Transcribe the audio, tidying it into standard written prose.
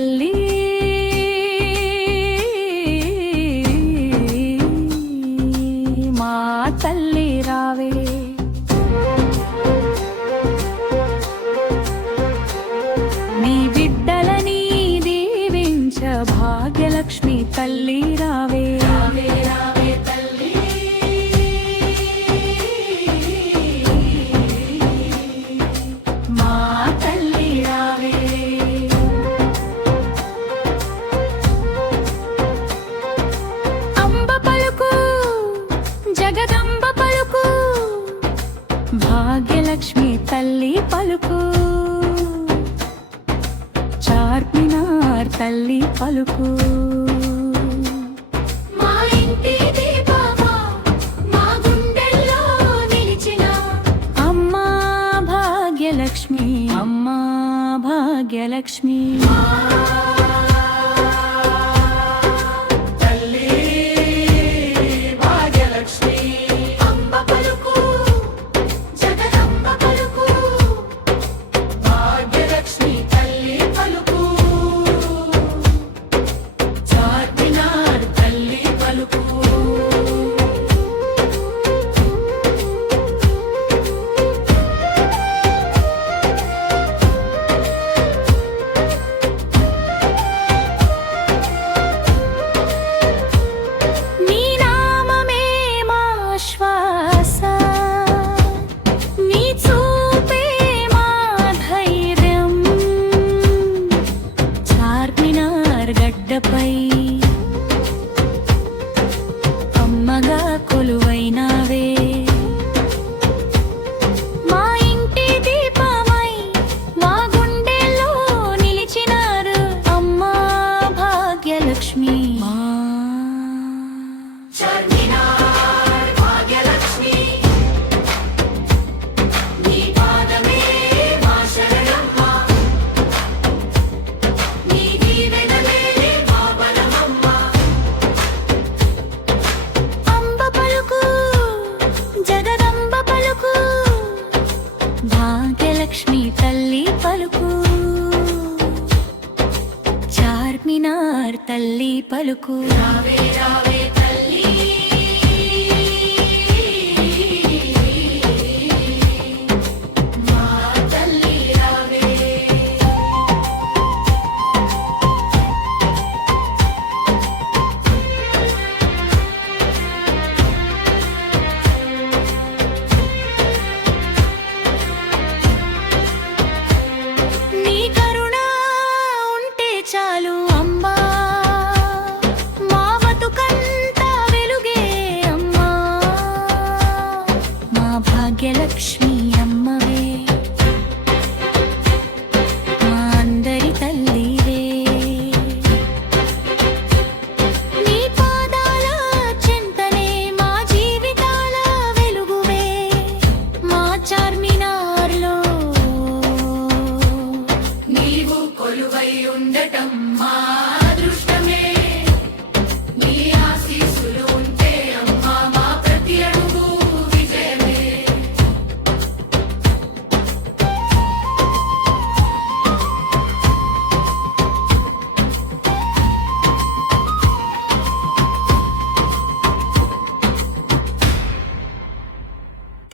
తల్లి మా తల్లి రావే నీ బిడ్డలని దీవించ భాగ్యలక్ష్మి తల్లి రావే భాగ్యలక్ష్మి తల్లి పలుకు చార్మినార్ తల్లి పలుకు మా ఇంటి దీపమా మా గుండెల్లో నిలిచిన అమ్మా భాగ్యలక్ష్మి అమ్మా భాగ్యలక్ష్మి అమ్మగా కొలువైనావే మా ఇంటి దీపమై మా గుండెల్లో నిలిచినారు అమ్మా భాగ్యలక్ష్మి భాగ్యలక్ష్మి తల్లి పలుకు చార్మినార్ తల్లి పలుకు రావే రావే